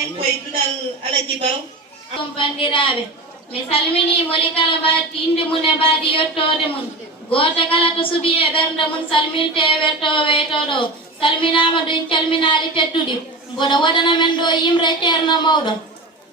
eɗen koye duɗal Alaji Baro. Bandiraɓe mi salmini moni kala mbaɗi inde mum e mbaɗi yettode mum goto kala to suuɓi e ɓernde mum salminte e weltowo weytoɗo salminama ɗum calminaɗi tedduɗi mboɗo waɗana men ɗo yimre ceerno mawɗo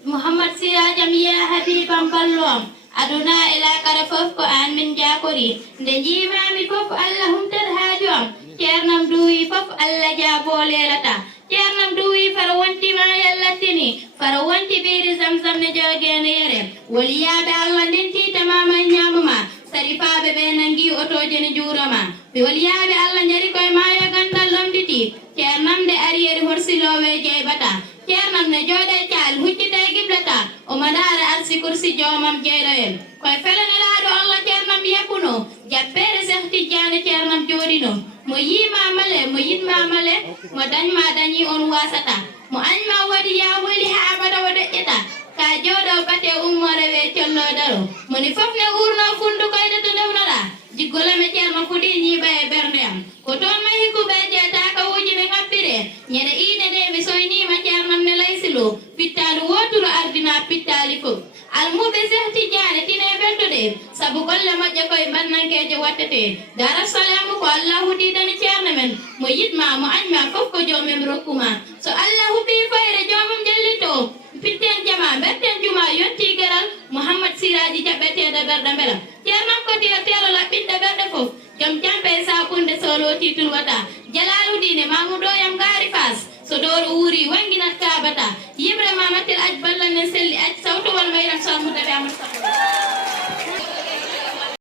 Mouhamad Sirajam yiya habibam ballo am aduna e lakara fof ko an min jakori nde jimami fof Allah humtat haaju am ceernam duwi fof Allah jaabo lelata ceernam duwi fara wontima yallatini fara wonti ɓiiri zamzam ne jogene yere woliyaɓe Allah nden tiitamama ñamuma sarifaɓe ɓe nangi otoje ne juurama ɓe woliyaɓe Allah jari koye maayo gandal lomditi ceernam nde ariyeri horsilowe jeyɓata ceernam ne jooɗe caal huccita e giblata omo ndaara arsi kursi jomam jeyɗoyen koye felanelaɗo Allah ceernam yebbuno jabbere Cheikh Tidiane ceernam jooɗino mo yima male mo yitma male mo dañma dañi on wasata mo añma waɗi ya woli ha abada o deƴƴata ka jooɗo bate ummore we collo daro moni fof ne urno fundu koyde to ndewnoɗa jiggolame ceerno fuɗi ñiiɓa e ɓernde am ko toon ma hikkuɓe jeeta ka wuji ɓe ngabbire ñande ine nde mi soynima ceernam ne laysilo pittali woturu ardina pittali fof almuɓe Cheikh Tidiane tine beltude saabu golle moƴƴe koye bannankeje wattete darasalamu ko Allah huɗidani ceerno men mo yitma mo añma fof ko jomum rokkuma so Allah huɓɓi foyre jomum jellito pitten jama berten juma yonti geral Mouhamad Siraji jaɓɓeteɗo ɓerɗo beela ceernam ko tiyo telo laɓɓinde ɓerɗe fof joom jamɓe sakunde soloti tulwata Jalaluddine Mamoudou gaari Fass so doro wuri wanginat kabata yibre mamatel aj ballan ne selli aj sawtowal mayran salmudaɓe amadou